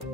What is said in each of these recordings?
Good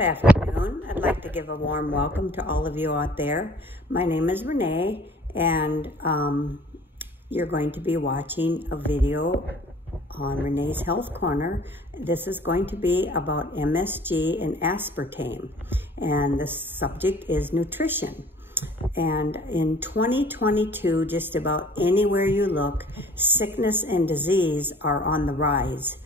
afternoon. I'd like to give a warm welcome to all of you out there. My name is Renee, and you're going to be watching a video on Renee's Health Corner. This is going to be about MSG and aspartame, and the subject is nutrition. And in 2022, just about anywhere you look, sickness and disease are on the rise.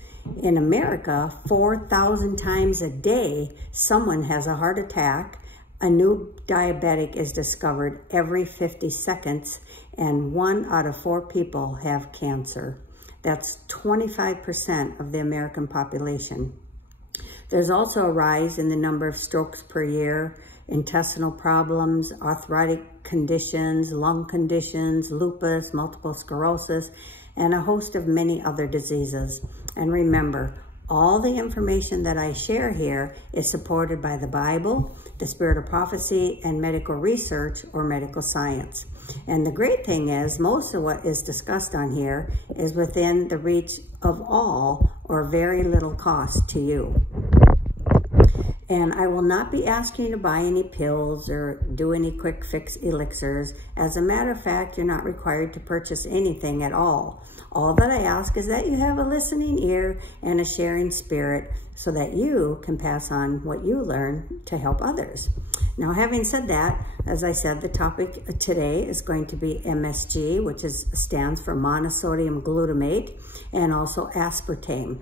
In America, 4,000 times a day, someone has a heart attack, a new diabetic is discovered every 50 seconds, and 1 out of 4 people have cancer. That's 25% of the American population. There's also a rise in the number of strokes per year, intestinal problems, arthritic conditions, lung conditions, lupus, multiple sclerosis, and a host of many other diseases. And remember, all the information that I share here is supported by the Bible, the spirit of prophecy, and medical research or medical science. And the great thing is, most of what is discussed on here is within the reach of all or very little cost to you. And I will not be asking you to buy any pills or do any quick fix elixirs. As a matter of fact, you're not required to purchase anything at all. All that I ask is that you have a listening ear and a sharing spirit so that you can pass on what you learn to help others. Now, having said that, as I said, the topic today is going to be MSG, which stands for monosodium glutamate, and also aspartame.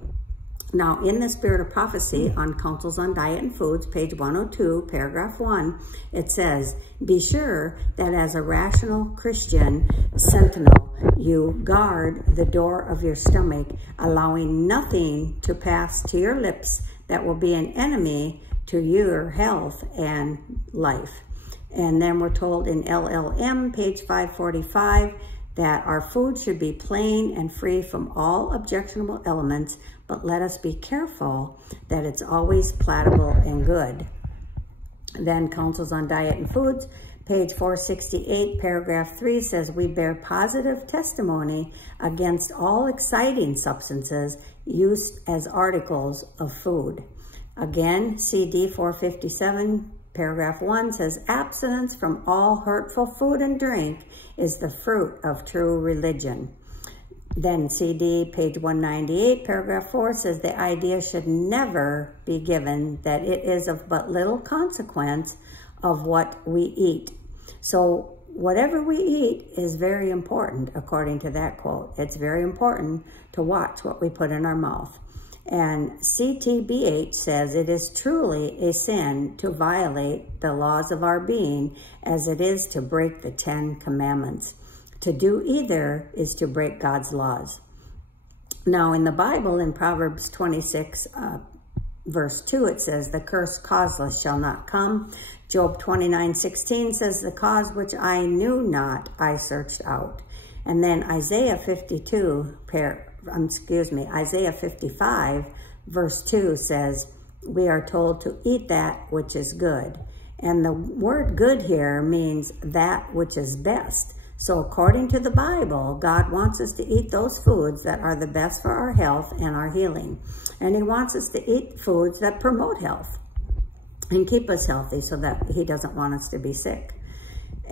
Now, in the spirit of prophecy on Counsels on Diet and Foods, page 102, paragraph 1, it says, "Be sure that as a rational Christian sentinel, you guard the door of your stomach, allowing nothing to pass to your lips that will be an enemy to your health and life." And then we're told in LLM, page 545, that our food should be plain and free from all objectionable elements, but let us be careful that it's always palatable and good. Then Counsels on Diet and Foods, page 468, paragraph 3 says, "We bear positive testimony against all exciting substances used as articles of food." Again, CD 457, paragraph 1 says, "Abstinence from all hurtful food and drink is the fruit of true religion." Then CD, page 198, paragraph 4 says, "The idea should never be given that it is of but little consequence of what we eat." So whatever we eat is very important, according to that quote. It's very important to watch what we put in our mouth. And CTBH says, "It is truly a sin to violate the laws of our being as it is to break the 10 commandments. To do either is to break God's laws." Now in the Bible, in Proverbs 26, verse 2, it says, "The curse causeless shall not come." Job 29:16 says, "The cause which I knew not, I searched out." And then Isaiah 55, verse 2 says, we are told to eat that which is good. And the word good here means that which is best. So according to the Bible, God wants us to eat those foods that are the best for our health and our healing. And he wants us to eat foods that promote health and keep us healthy so that he doesn't want us to be sick.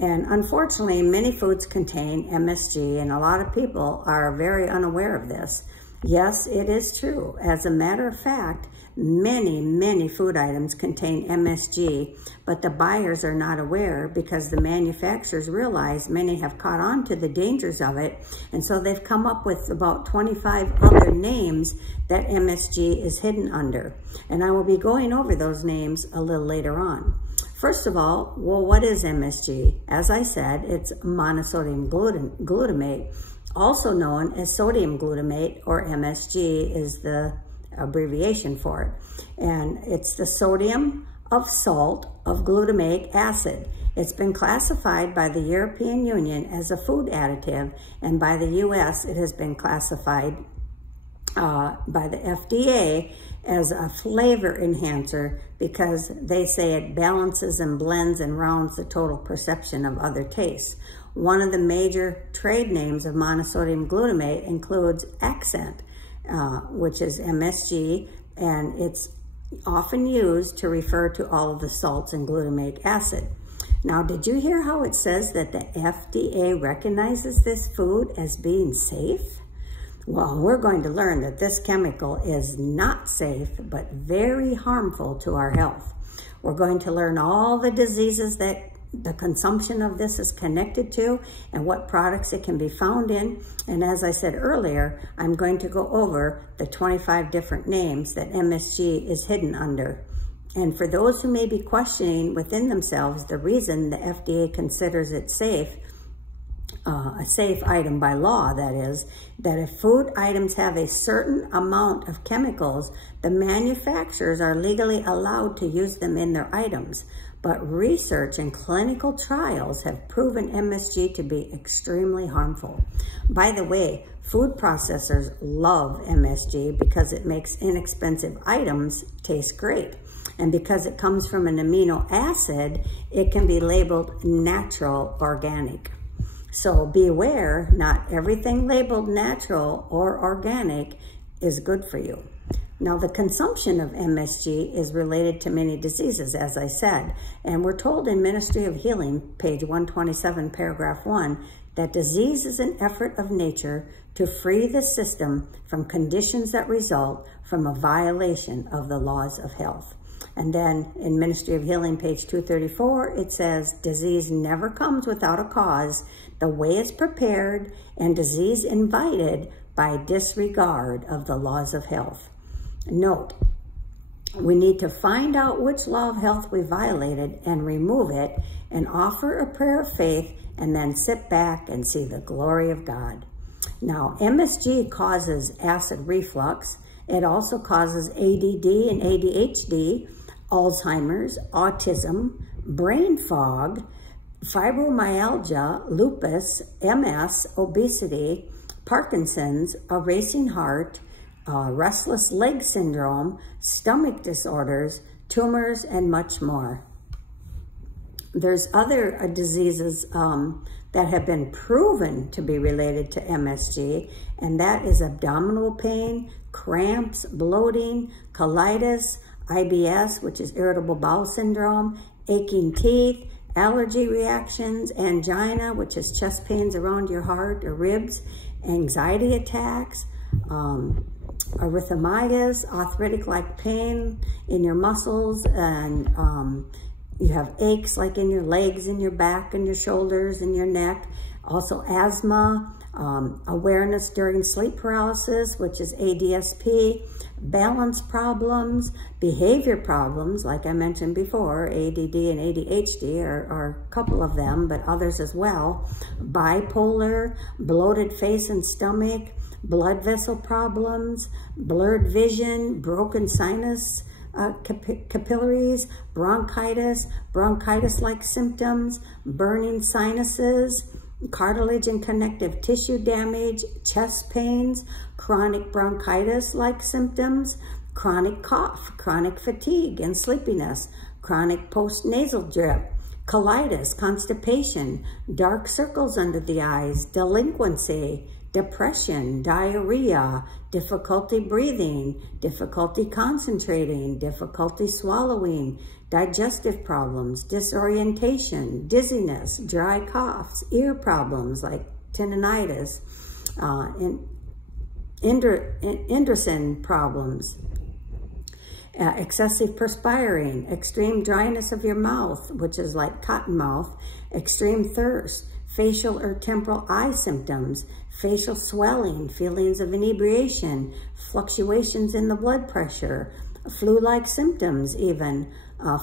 And unfortunately, many foods contain MSG, and a lot of people are very unaware of this. Yes, it is true. As a matter of fact, Many food items contain MSG, but the buyers are not aware because the manufacturers realize many have caught on to the dangers of it, and so they've come up with about 25 other names that MSG is hidden under. And I will be going over those names a little later on. First of all, well, what is MSG? As I said, it's monosodium glutamate, also known as sodium glutamate, or MSG is the abbreviation for it. And it's the sodium of salt of glutamic acid. It's been classified by the European Union as a food additive, and by the US it has been classified by the FDA as a flavor enhancer because they say it balances and blends and rounds the total perception of other tastes. One of the major trade names of monosodium glutamate includes Accent, which is MSG, and it's often used to refer to all of the salts in glutamic acid. Now, did you hear how it says that the FDA recognizes this food as being safe? Well, we're going to learn that this chemical is not safe, but very harmful to our health. We're going to learn all the diseases that the consumption of this is connected to and what products it can be found in. And as I said earlier, I'm going to go over the 25 different names that MSG is hidden under. And for those who may be questioning within themselves the reason the FDA considers it safe, a safe item by law, that is, that if food items have a certain amount of chemicals, the manufacturers are legally allowed to use them in their items. But research and clinical trials have proven MSG to be extremely harmful. By the way, food processors love MSG because it makes inexpensive items taste great. And because it comes from an amino acid, it can be labeled natural organic. So beware, not everything labeled natural or organic is good for you. Now, the consumption of MSG is related to many diseases, as I said, and we're told in Ministry of Healing, page 127, paragraph 1, that disease is an effort of nature to free the system from conditions that result from a violation of the laws of health. And then in Ministry of Healing, page 234, it says, disease never comes without a cause. The way is prepared and disease invited by disregard of the laws of health. Note, we need to find out which law of health we violated and remove it and offer a prayer of faith and then sit back and see the glory of God. Now, MSG causes acid reflux. It also causes ADD and ADHD, Alzheimer's, autism, brain fog, fibromyalgia, lupus, MS, obesity, Parkinson's, a racing heart, restless leg syndrome, stomach disorders, tumors, and much more. There's other diseases that have been proven to be related to MSG, and that is abdominal pain, cramps, bloating, colitis, IBS, which is irritable bowel syndrome, aching teeth, allergy reactions, angina, which is chest pains around your heart or ribs, anxiety attacks, arrhythmitis, arthritic-like pain in your muscles, and you have aches like in your legs and your back and your shoulders and your neck. Also asthma, awareness during sleep paralysis, which is ADSP, balance problems, behavior problems, like I mentioned before, ADD and ADHD are a couple of them, but others as well, bipolar, bloated face and stomach, blood vessel problems, blurred vision, broken sinus capillaries, bronchitis, bronchitis-like symptoms, burning sinuses, cartilage and connective tissue damage, chest pains, chronic bronchitis-like symptoms, chronic cough, chronic fatigue and sleepiness, chronic postnasal drip, colitis, constipation, dark circles under the eyes, delinquency, depression, diarrhea, difficulty breathing, difficulty concentrating, difficulty swallowing, digestive problems, disorientation, dizziness, dry coughs, ear problems like tinnitus, Anderson problems. excessive perspiring, extreme dryness of your mouth, which is like cotton mouth, extreme thirst, facial or temporal eye symptoms, facial swelling, feelings of inebriation, fluctuations in the blood pressure, flu-like symptoms even,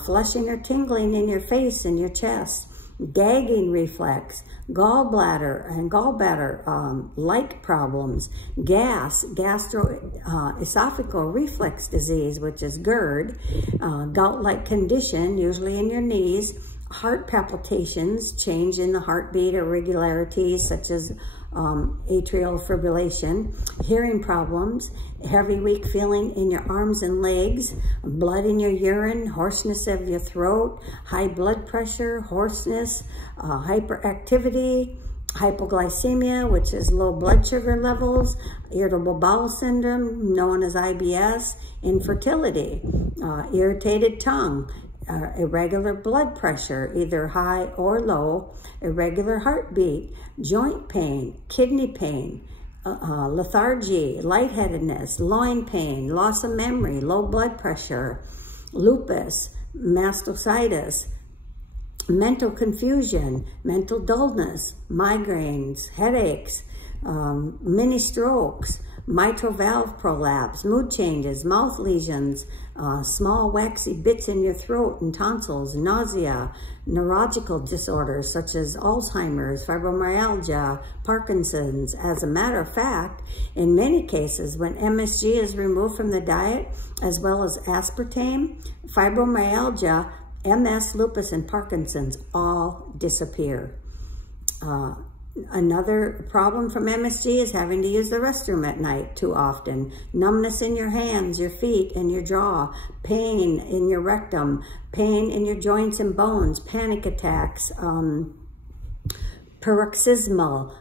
flushing or tingling in your face and your chest, gagging reflex, gallbladder and gallbladder-like problems, gastroesophageal reflex disease, which is GERD, gout-like condition, usually in your knees, heart palpitations, change in the heartbeat, irregularities such as atrial fibrillation, hearing problems, heavy, weak feeling in your arms and legs, blood in your urine, hoarseness of your throat, high blood pressure, hoarseness, hyperactivity, hypoglycemia, which is low blood sugar levels, irritable bowel syndrome, known as IBS, infertility, irritated tongue, irregular blood pressure, either high or low, irregular heartbeat, joint pain, kidney pain, lethargy, lightheadedness, loin pain, loss of memory, low blood pressure, lupus, mastocytosis, mental confusion, mental dullness, migraines, headaches, mini strokes, mitral valve prolapse, mood changes, mouth lesions, small waxy bits in your throat and tonsils, nausea, neurological disorders such as Alzheimer's, fibromyalgia, Parkinson's. As a matter of fact, in many cases, when MSG is removed from the diet, as well as aspartame, fibromyalgia, MS, lupus, and Parkinson's all disappear. Another problem from MSG is having to use the restroom at night too often. Numbness in your hands, your feet, and your jaw. Pain in your rectum. Pain in your joints and bones. Panic attacks. Paroxysmal,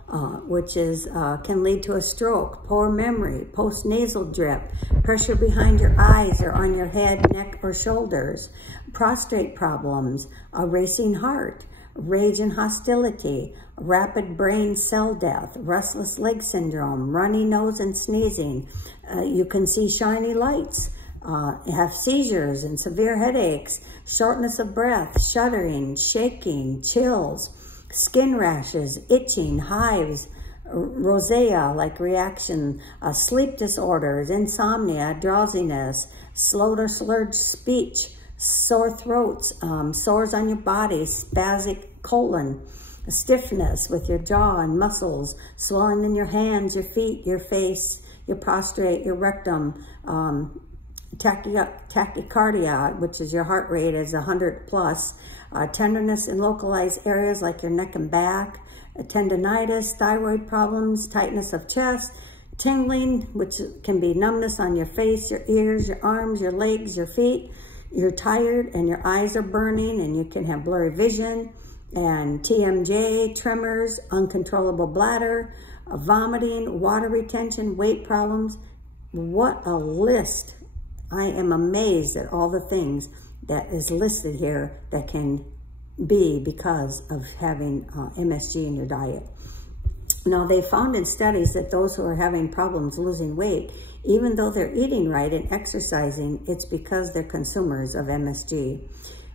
which is can lead to a stroke. Poor memory. Postnasal drip. Pressure behind your eyes or on your head, neck, or shoulders. Prostate problems. A racing heart. Rage and hostility, rapid brain cell death, restless leg syndrome, runny nose and sneezing. You can see shiny lights, have seizures and severe headaches, shortness of breath, shuddering, shaking, chills, skin rashes, itching, hives, rosacea like reaction, sleep disorders, insomnia, drowsiness, slowed or slurred speech, sore throats, sores on your body, spastic colon, stiffness with your jaw and muscles, swelling in your hands, your feet, your face, your prostrate, your rectum, tachycardia, which is your heart rate is 100 plus, tenderness in localized areas like your neck and back, tendinitis, thyroid problems, tightness of chest, tingling, which can be numbness on your face, your ears, your arms, your legs, your feet. You're tired and your eyes are burning and you can have blurry vision, and TMJ, tremors, uncontrollable bladder, vomiting, water retention, weight problems. What a list. I am amazed at all the things that is listed here that can be because of having MSG in your diet. Now, they found in studies that those who are having problems losing weight, even though they're eating right and exercising, it's because they're consumers of MSG.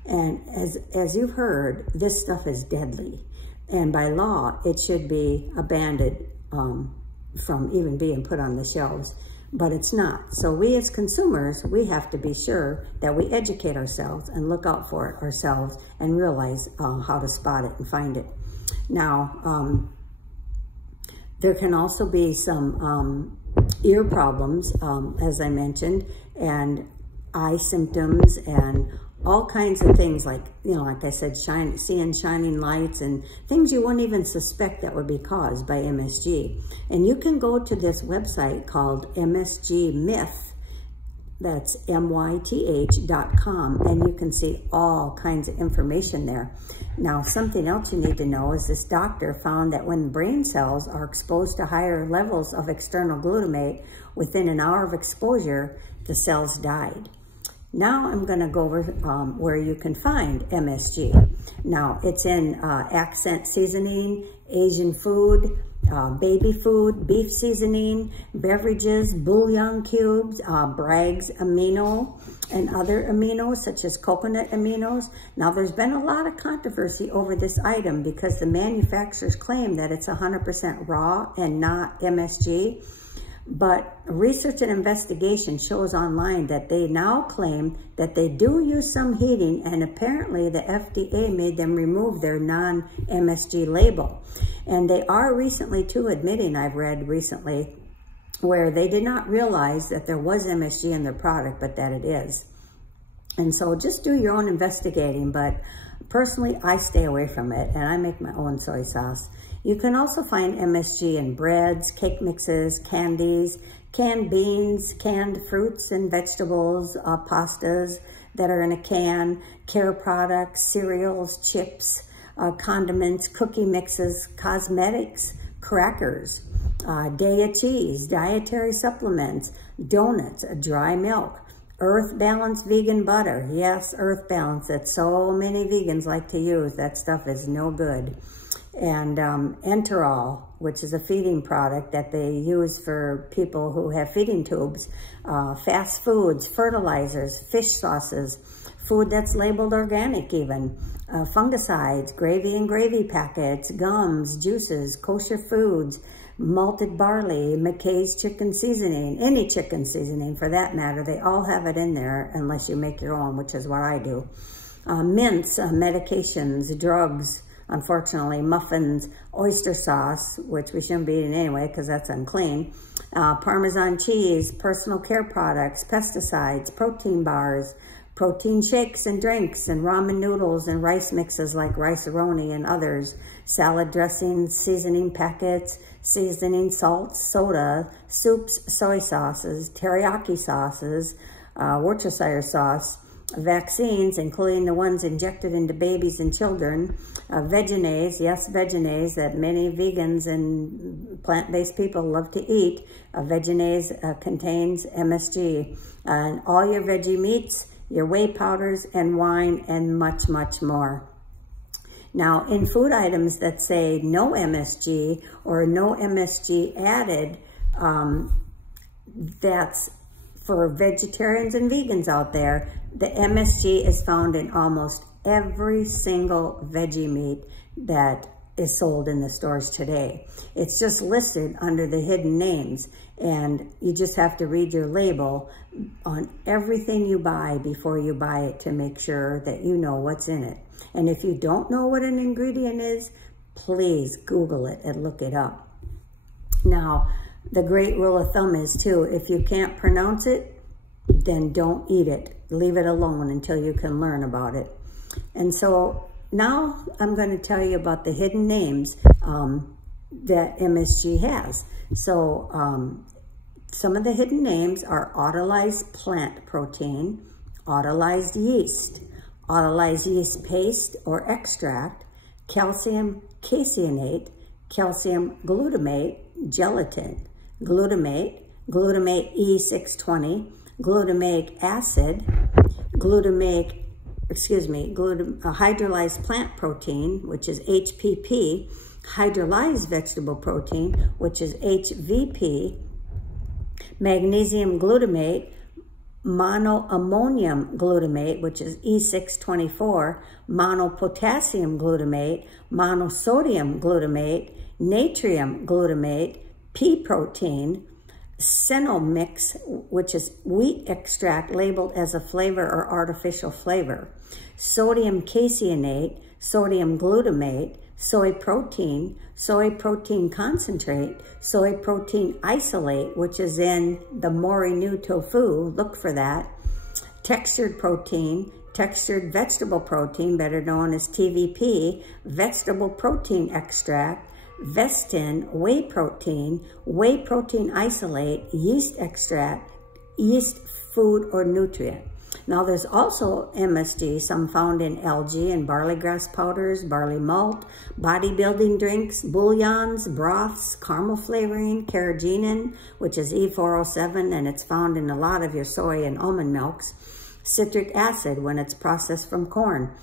And as you've heard, this stuff is deadly. And by law, it should be abandoned from even being put on the shelves. But it's not. So we as consumers, we have to be sure that we educate ourselves and look out for it ourselves and realize how to spot it and find it. Now, there can also be some ear problems, as I mentioned, and eye symptoms and all kinds of things like, you know, like I said, seeing shining lights and things you wouldn't even suspect that would be caused by MSG. And you can go to this website called MSG Myth, that's myth.com, and you can see all kinds of information there. Now, something else you need to know is this doctor found that when brain cells are exposed to higher levels of external glutamate, within an hour of exposure, the cells died. Now I'm going to go over where you can find MSG. Now, it's in accent seasoning, Asian food, baby food, beef seasoning, beverages, bouillon cubes, Bragg's amino, and other aminos such as coconut aminos. Now, there's been a lot of controversy over this item because the manufacturers claim that it's 100% raw and not MSG. But research and investigation shows online that they now claim that they do use some heating, and apparently the FDA made them remove their non-MSG label. And they are recently too admitting, I've read recently, where they did not realize that there was MSG in their product, but that it is. And so just do your own investigating, but personally, I stay away from it, and I make my own soy sauce. You can also find MSG in breads, cake mixes, candies, canned beans, canned fruits and vegetables, pastas that are in a can, care products, cereals, chips, condiments, cookie mixes, cosmetics, crackers, Daiya cheese, dietary supplements, donuts, dry milk, Earth Balance vegan butter. Yes, Earth Balance that so many vegans like to use. That stuff is no good. And Enterol, which is a feeding product that they use for people who have feeding tubes, fast foods, fertilizers, fish sauces, food that's labeled organic even, fungicides, gravy and gravy packets, gums, juices, kosher foods, malted barley, McKay's chicken seasoning, any chicken seasoning for that matter. They all have it in there unless you make your own, which is what I do. Mints, medications, drugs, unfortunately, muffins, oyster sauce, which we shouldn't be eating anyway because that's unclean, Parmesan cheese, personal care products, pesticides, protein bars, protein shakes and drinks, and ramen noodles and rice mixes like Rice-A-Roni and others, salad dressings, seasoning packets, seasoning salts, soda, soups, soy sauces, teriyaki sauces, Worcestershire sauce, vaccines, including the ones injected into babies and children, Vegenaise, yes, Vegenaise, that many vegans and plant-based people love to eat. Vegenaise contains MSG, and all your veggie meats, your whey powders, and wine, and much, much more. Now, in food items that say no MSG or no MSG added, that's for vegetarians and vegans out there, the MSG is found in almost every single veggie meat that is sold in the stores today. It's just listed under the hidden names, and you just have to read your label on everything you buy before you buy it to make sure that you know what's in it. And if you don't know what an ingredient is, please Google it and look it up. Now, the great rule of thumb is too, if you can't pronounce it, then don't eat it. Leave it alone until you can learn about it. And so now I'm going to tell you about the hidden names that MSG has. So some of the hidden names are autolyzed plant protein, autolyzed yeast yeast paste or extract, calcium caseinate, calcium glutamate, gelatin, glutamate E620, glutamate acid, hydrolyzed plant protein, which is HPP, hydrolyzed vegetable protein, which is HVP, magnesium glutamate, monoammonium glutamate, which is E624, monopotassium glutamate, monosodium glutamate, natrium glutamate, pea protein, Cenomix, which is wheat extract labeled as a flavor or artificial flavor, sodium caseinate, sodium glutamate, soy protein concentrate, soy protein isolate, which is in the Mori New tofu, look for that, textured protein, textured vegetable protein, better known as TVP, vegetable protein extract, Vestin, whey protein isolate, yeast extract, yeast food or nutrient. Now there's also MSG, some found in algae and barley grass powders, barley malt, bodybuilding drinks, bouillons, broths, caramel flavoring, carrageenan, which is E407, and it's found in a lot of your soy and almond milks, citric acid when it's processed from corn,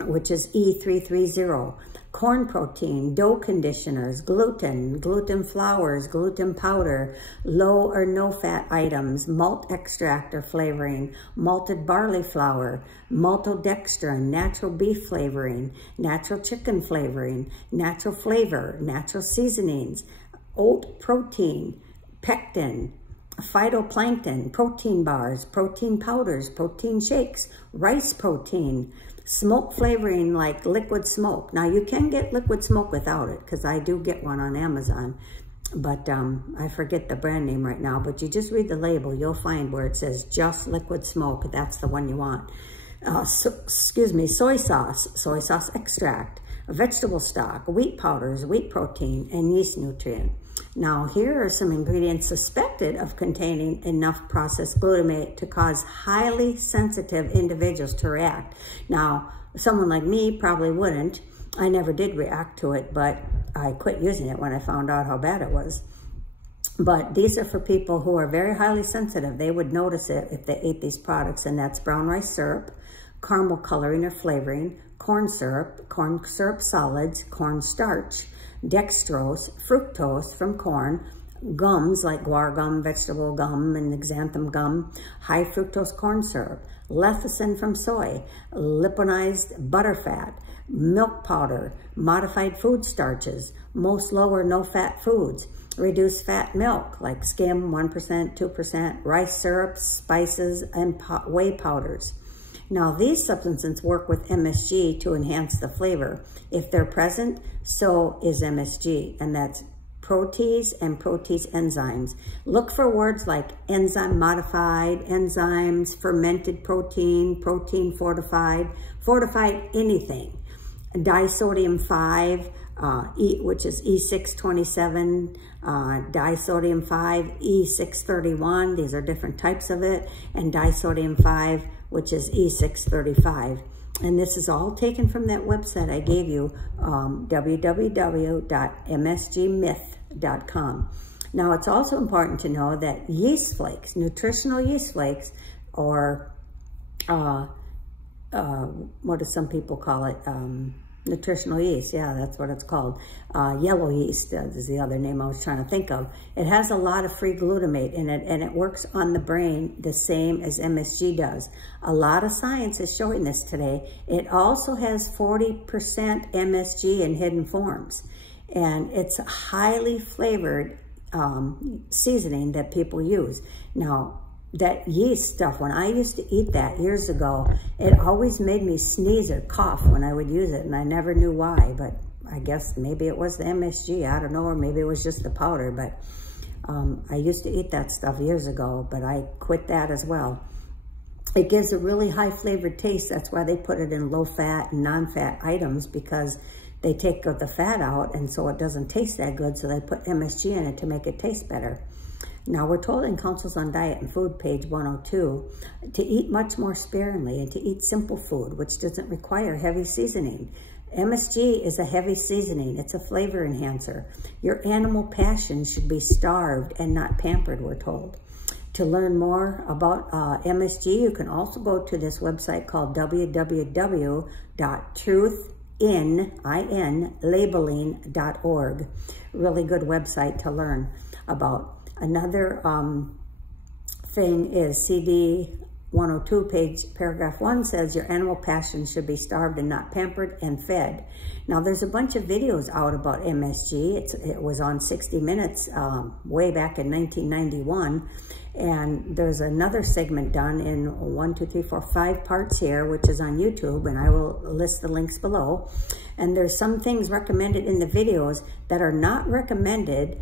which is E330, corn protein, dough conditioners, gluten, gluten flours, gluten powder, low or no fat items, malt extract or flavoring, malted barley flour, maltodextrin, natural beef flavoring, natural chicken flavoring, natural flavor, natural seasonings, oat protein, pectin, phytoplankton, protein bars, protein powders, protein shakes, rice protein, smoke flavoring like liquid smoke. Now you can get liquid smoke without it, because I do get one on Amazon, but I forget the brand name right now, but you just read the label, you'll find where it says just liquid smoke. That's the one you want. Soy sauce extract, vegetable stock, wheat powders, wheat protein, and yeast nutrient. Now, here are some ingredients suspected of containing enough processed glutamate to cause highly sensitive individuals to react. Now, someone like me probably wouldn't. I never did react to it, but I quit using it when I found out how bad it was. But these are for people who are very highly sensitive. They would notice it if they ate these products, and that's brown rice syrup, caramel coloring or flavoring, corn syrup solids, corn starch, dextrose, fructose from corn, gums like guar gum, vegetable gum, and xanthan gum, high fructose corn syrup, lecithin from soy, liponized butterfat, milk powder, modified food starches, most low or no fat foods, reduced fat milk like skim 1%, 2%, rice syrups, spices, and whey powders. Now, these substances work with MSG to enhance the flavor. If they're present, so is MSG, and that's protease and protease enzymes. Look for words like enzyme modified, enzymes, fermented protein, protein fortified anything. Disodium 5, which is E627, disodium 5, E631, these are different types of it, and disodium 5, which is E635. And this is all taken from that website I gave you, www.msgmyth.com. Now, it's also important to know that yeast flakes, nutritional yeast flakes, or what do some people call it? Nutritional yeast, yeah, that's what it's called. Yellow yeast is the other name I was trying to think of. It has a lot of free glutamate in it, and it works on the brain the same as MSG does. A lot of science is showing this today. It also has 40% MSG in hidden forms, and it's a highly flavored seasoning that people use. Now, that yeast stuff, when I used to eat that years ago, it always made me sneeze or cough when I would use it, and I never knew why, but I guess maybe it was the MSG, I don't know, or maybe it was just the powder, but I used to eat that stuff years ago, but I quit that as well. It gives a really high flavored taste. That's why they put it in low fat and non-fat items, because they take the fat out, and so it doesn't taste that good, so they put MSG in it to make it taste better. Now, we're told in Counsels on Diet and Food, page 102, to eat much more sparingly and to eat simple food, which doesn't require heavy seasoning. MSG is a heavy seasoning. It's a flavor enhancer. Your animal passion should be starved and not pampered, we're told. To learn more about MSG, you can also go to this website called www.truthinlabeling.org. Really good website to learn about. Another thing is CD 102, paragraph 1 says your animal passion should be starved and not pampered and fed. Now, there's a bunch of videos out about MSG. It was on 60 Minutes way back in 1991. And there's another segment done in 5 parts here, which is on YouTube, and I will list the links below. And there's some things recommended in the videos that are not recommended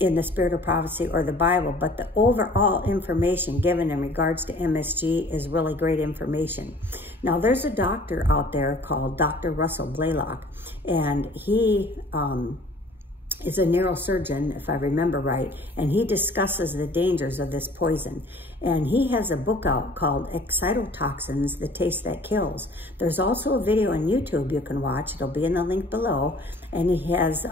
in the Spirit of Prophecy or the Bible, but the overall information given in regards to MSG is really great information. Now, there's a doctor out there called Dr. Russell Blaylock, and he is a neurosurgeon, if I remember right, and he discusses the dangers of this poison. And he has a book out called Excitotoxins, The Taste That Kills. There's also a video on YouTube you can watch. It'll be in the link below, and he has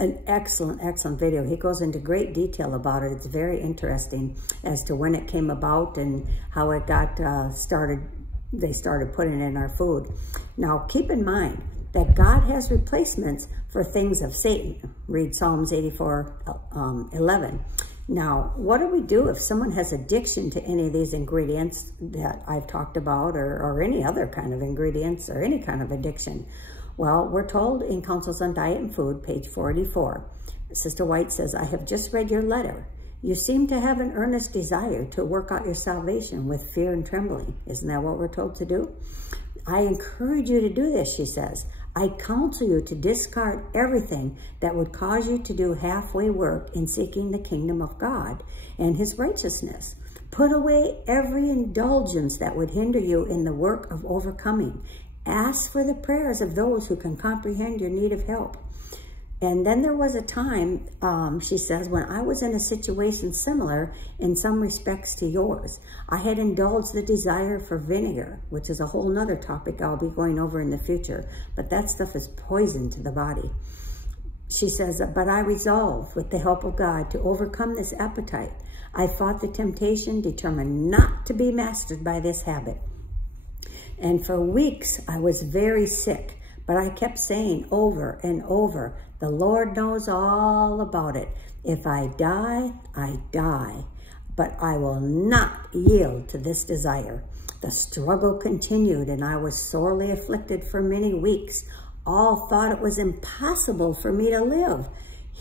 an excellent video. He goes into great detail about it. It's very interesting as to when it came about and how it got started they started putting in our food. Now, keep in mind that God has replacements for things of Satan. Read Psalms 84:11. Now, what do we do if someone has addiction to any of these ingredients that I've talked about, or any other kind of ingredients, or any kind of addiction? Well, we're told in Counsels on Diet and Food, page 484, Sister White says, I have just read your letter. You seem to have an earnest desire to work out your salvation with fear and trembling. Isn't that what we're told to do? I encourage you to do this, she says. I counsel you to discard everything that would cause you to do halfway work in seeking the kingdom of God and his righteousness. Put away every indulgence that would hinder you in the work of overcoming. Ask for the prayers of those who can comprehend your need of help. And then there was a time, she says, when I was in a situation similar in some respects to yours. I had indulged the desire for vinegar, which is a whole nother topic I'll be going over in the future. But that stuff is poison to the body. She says, but I resolved, with the help of God, to overcome this appetite. I fought the temptation, determined not to be mastered by this habit. And for weeks, I was very sick. But I kept saying over and over, the Lord knows all about it. If I die, I die. But I will not yield to this desire. The struggle continued, and I was sorely afflicted for many weeks. All thought it was impossible for me to live.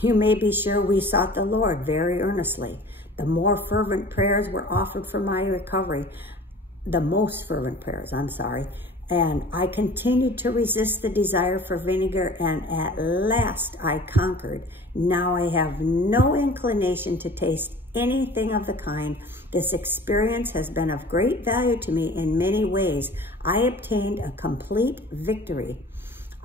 You may be sure we sought the Lord very earnestly. The more fervent prayers were offered for my recovery. The most fervent prayers, And I continued to resist the desire for vinegar, and at last I conquered. Now I have no inclination to taste anything of the kind. This experience has been of great value to me in many ways. I obtained a complete victory.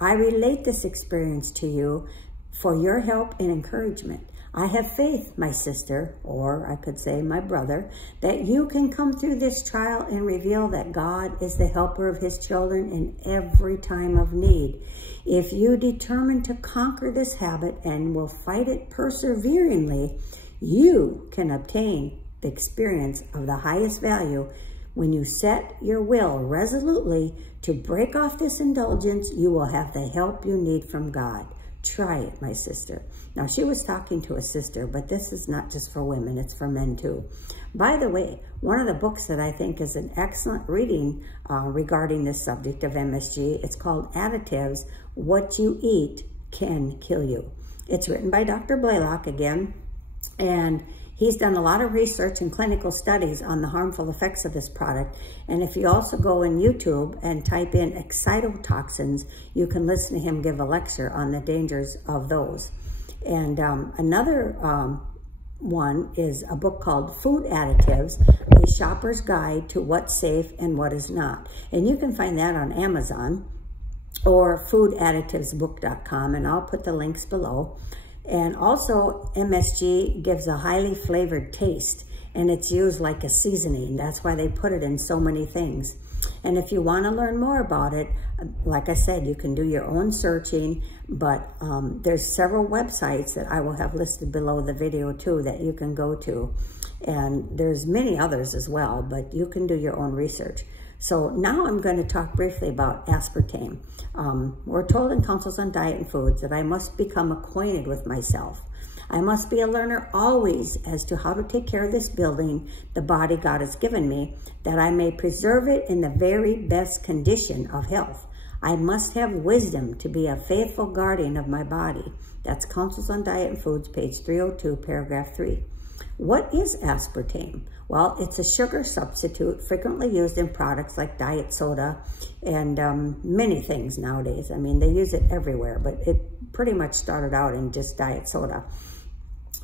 I relate this experience to you for your help and encouragement. I have faith, my sister, or I could say my brother, that you can come through this trial and reveal that God is the helper of his children in every time of need. If you determine to conquer this habit and will fight it perseveringly, you can obtain the experience of the highest value. When you set your will resolutely to break off this indulgence, you will have the help you need from God. Try it, my sister. Now, she was talking to a sister, but this is not just for women, it's for men too. By the way, one of the books that I think is an excellent reading regarding this subject of MSG, it's called Additives, What You Eat Can Kill You. It's written by Dr. Blaylock again, and he's done a lot of research and clinical studies on the harmful effects of this product. And if you also go in YouTube and type in excitotoxins, you can listen to him give a lecture on the dangers of those. And another one is a book called Food Additives, A Shopper's Guide to What's Safe and What Is Not. And you can find that on Amazon or foodadditives.book.com, and I'll put the links below. And also, MSG gives a highly flavored taste, and it's used like a seasoning. That's why they put it in so many things. And if you want to learn more about it, like I said, you can do your own searching, but there's several websites that I will have listed below the video too that you can go to. And there's many others as well, but you can do your own research. So now I'm going to talk briefly about aspartame. We're told in Counsels on Diet and Foods that I must become acquainted with myself. I must be a learner always as to how to take care of this building, the body God has given me, that I may preserve it in the very best condition of health. I must have wisdom to be a faithful guardian of my body. That's Counsels on Diet and Foods, page 302, paragraph 3. What is aspartame? Well, it's a sugar substitute frequently used in products like diet soda and many things nowadays. I mean, they use it everywhere, but it pretty much started out in just diet soda.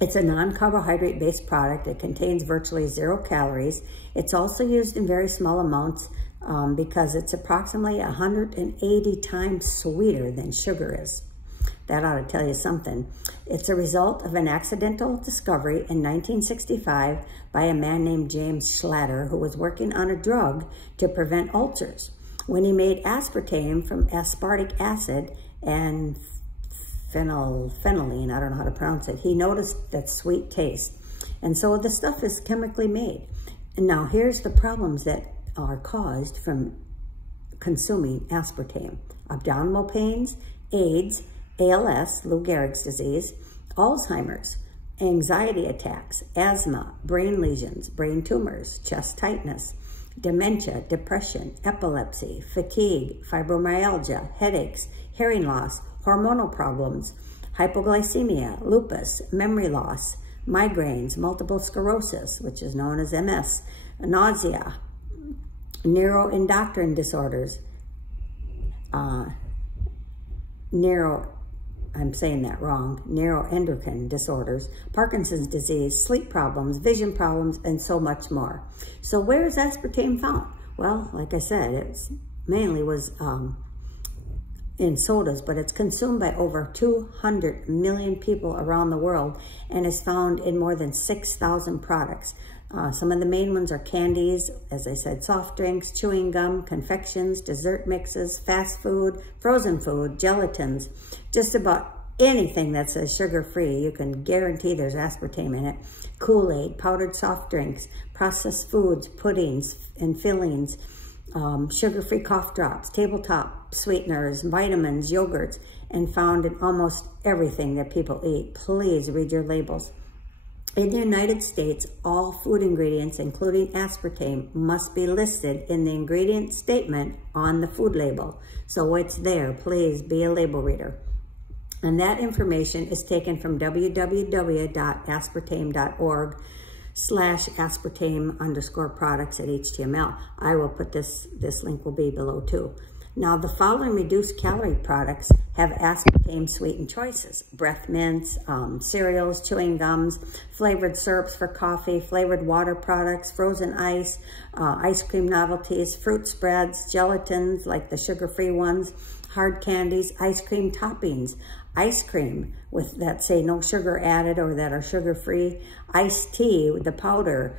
It's a non-carbohydrate-based product. It contains virtually 0 calories. It's also used in very small amounts because it's approximately 180 times sweeter than sugar is. That ought to tell you something. It's a result of an accidental discovery in 1965 by a man named James Schlatter, who was working on a drug to prevent ulcers. When he made aspartame from aspartic acid and phenylalanine, I don't know how to pronounce it, he noticed that sweet taste. And so the stuff is chemically made. And now here's the problems that are caused from consuming aspartame. Abdominal pains, AIDS, ALS, Lou Gehrig's disease, Alzheimer's, anxiety attacks, asthma, brain lesions, brain tumors, chest tightness, dementia, depression, epilepsy, fatigue, fibromyalgia, headaches, hearing loss, hormonal problems, hypoglycemia, lupus, memory loss, migraines, multiple sclerosis, which is known as MS, nausea, neuroendocrine disorders, neuroendocrine disorders, Parkinson's disease, sleep problems, vision problems, and so much more. So where is aspartame found? Well, like I said, it's mainly was in sodas, but it's consumed by over 200 million people around the world and is found in more than 6,000 products. Some of the main ones are candies, as I said, soft drinks, chewing gum, confections, dessert mixes, fast food, frozen food, gelatins, just about anything that says sugar-free, you can guarantee there's aspartame in it. Kool-Aid, powdered soft drinks, processed foods, puddings and fillings, sugar-free cough drops, tabletop sweeteners, vitamins, yogurts, and found in almost everything that people eat. Please read your labels. In the United States, all food ingredients, including aspartame, must be listed in the ingredient statement on the food label. So it's there. Please be a label reader. And that information is taken from www.aspartame.org/aspartame_products at HTML. I will put this link will be below too. Now, the following reduced calorie products have aspartame sweetened choices: breath mints, cereals, chewing gums, flavored syrups for coffee, flavored water products, frozen ice, ice cream novelties, fruit spreads, gelatins like the sugar-free ones, hard candies, ice cream toppings, ice cream with that say no sugar added or that are sugar-free, iced tea with the powder,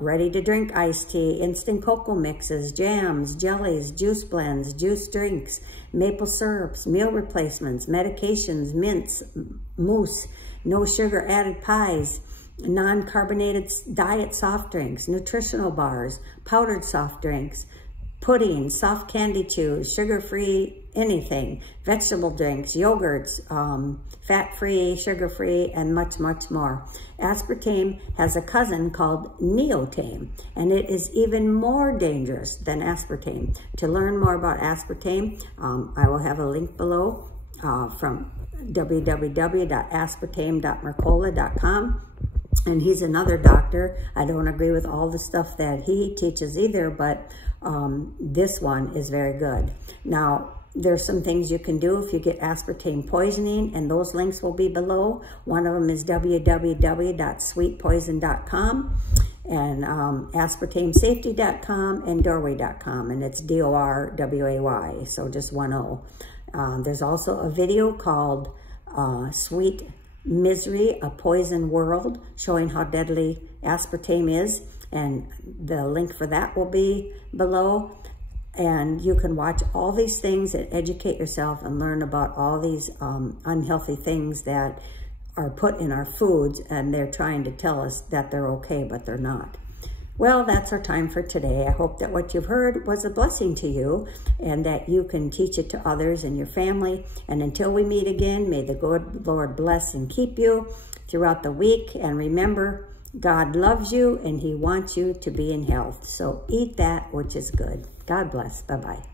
ready-to-drink iced tea, instant cocoa mixes, jams, jellies, juice blends, juice drinks, maple syrups, meal replacements, medications, mints, mousse, no sugar added pies, non-carbonated diet soft drinks, nutritional bars, powdered soft drinks, pudding, soft candy chews, sugar-free anything, vegetable drinks, yogurts, fat-free, sugar-free, and much, much more. Aspartame has a cousin called neotame, and it is even more dangerous than aspartame. To learn more about aspartame, I will have a link below from www.aspartame.mercola.com. And he's another doctor. I don't agree with all the stuff that he teaches either, but this one is very good. Now, there's some things you can do if you get aspartame poisoning, and those links will be below. One of them is www.sweetpoison.com and aspartamesafety.com and doorway.com, and it's DORWAY, so just one O. There's also a video called Sweet Misery, A Poison World, showing how deadly aspartame is, and the link for that will be below. And you can watch all these things and educate yourself and learn about all these unhealthy things that are put in our foods, and they're trying to tell us that they're okay, but they're not. Well, that's our time for today. I hope that what you've heard was a blessing to you and that you can teach it to others and your family. And until we meet again, may the good Lord bless and keep you throughout the week. And remember, God loves you and he wants you to be in health. So eat that which is good. God bless. Bye-bye.